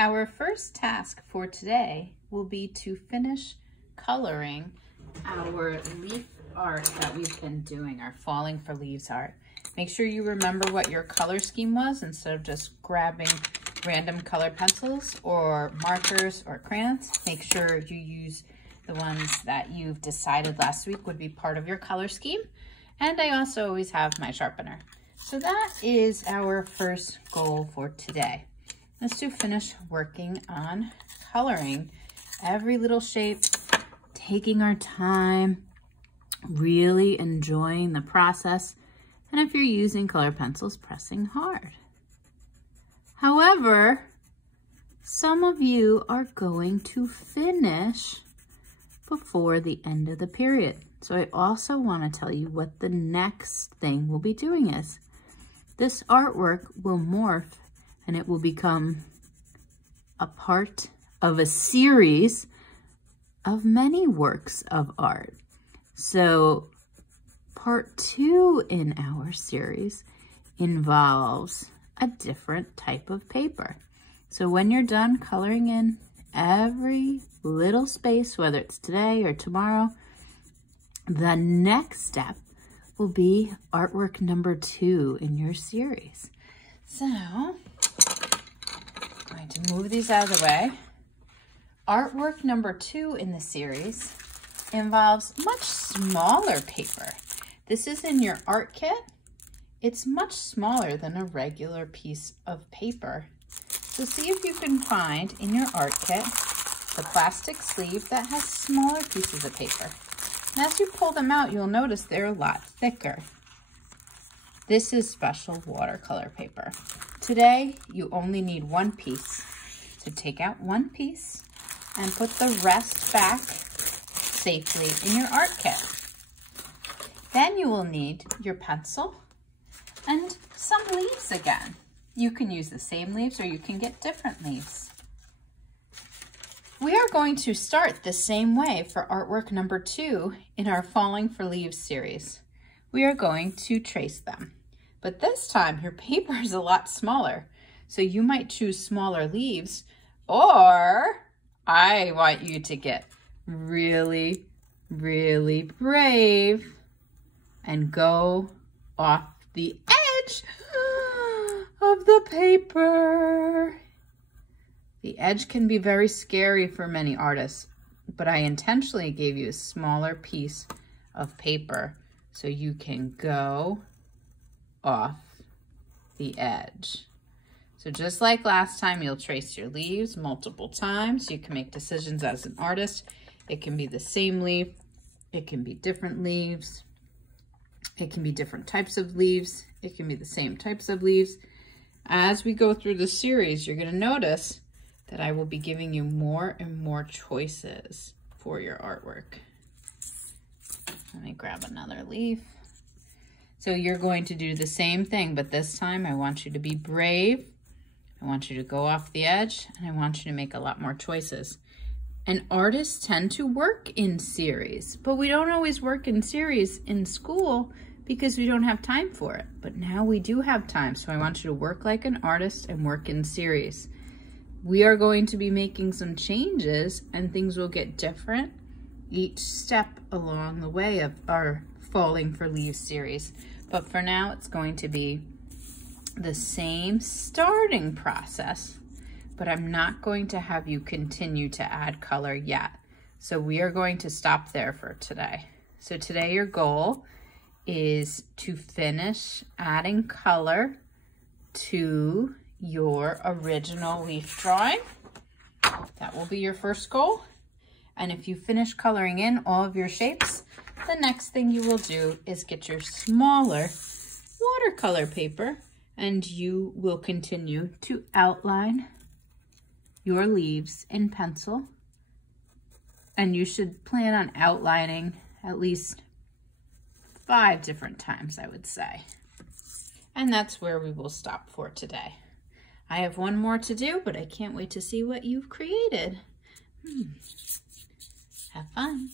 Our first task for today will be to finish coloring our leaf art that we've been doing, our Falling for Leaves art. Make sure you remember what your color scheme was instead of just grabbing random colored pencils or markers or crayons. Make sure you use the ones that you've decided last week would be part of your color scheme. And I also always have my sharpener. So that is our first goal for today. Is to finish working on coloring every little shape, taking our time, really enjoying the process, and if you're using color pencils, pressing hard. However, some of you are going to finish before the end of the period. So I also want to tell you what the next thing we'll be doing is. This artwork will morph and it will become a part of a series of many works of art. So part 2 in our series involves a different type of paper. So when you're done coloring in every little space, whether it's today or tomorrow, the next step will be artwork number 2 in your series. So I'm going to move these out of the way. Artwork number 2 in the series involves much smaller paper. This is in your art kit. It's much smaller than a regular piece of paper. So see if you can find in your art kit the plastic sleeve that has smaller pieces of paper. And as you pull them out, you'll notice they're a lot thicker. This is special watercolor paper. Today, you only need one piece. So take out one piece and put the rest back safely in your art kit. Then you will need your pencil and some leaves again. You can use the same leaves or you can get different leaves. We are going to start the same way for artwork number 2 in our Falling for Leaves series. We are going to trace them. But this time your paper is a lot smaller. So you might choose smaller leaves, or I want you to get really, really brave and go off the edge of the paper. The edge can be very scary for many artists, but I intentionally gave you a smaller piece of paper so you can go off the edge. So just like last time, you'll trace your leaves multiple times. You can make decisions as an artist. It can be the same leaf. It can be different leaves. It can be different types of leaves. It can be the same types of leaves. As we go through the series, you're going to notice that I will be giving you more and more choices for your artwork. Let me grab another leaf. So you're going to do the same thing, but this time I want you to be brave. I want you to go off the edge, and I want you to make a lot more choices. And artists tend to work in series, but we don't always work in series in school because we don't have time for it. But now we do have time, so I want you to work like an artist and work in series. We are going to be making some changes and things will get different each step along the way of our Falling for Leaves series. But for now, it's going to be the same starting process, but I'm not going to have you continue to add color yet. So we are going to stop there for today. So today your goal is to finish adding color to your original leaf drawing. That will be your first goal. And if you finish coloring in all of your shapes, the next thing you will do is get your smaller watercolor paper and you will continue to outline your leaves in pencil. And you should plan on outlining at least 5 different times, I would say. And that's where we will stop for today. I have one more to do, but I can't wait to see what you've created. Have fun.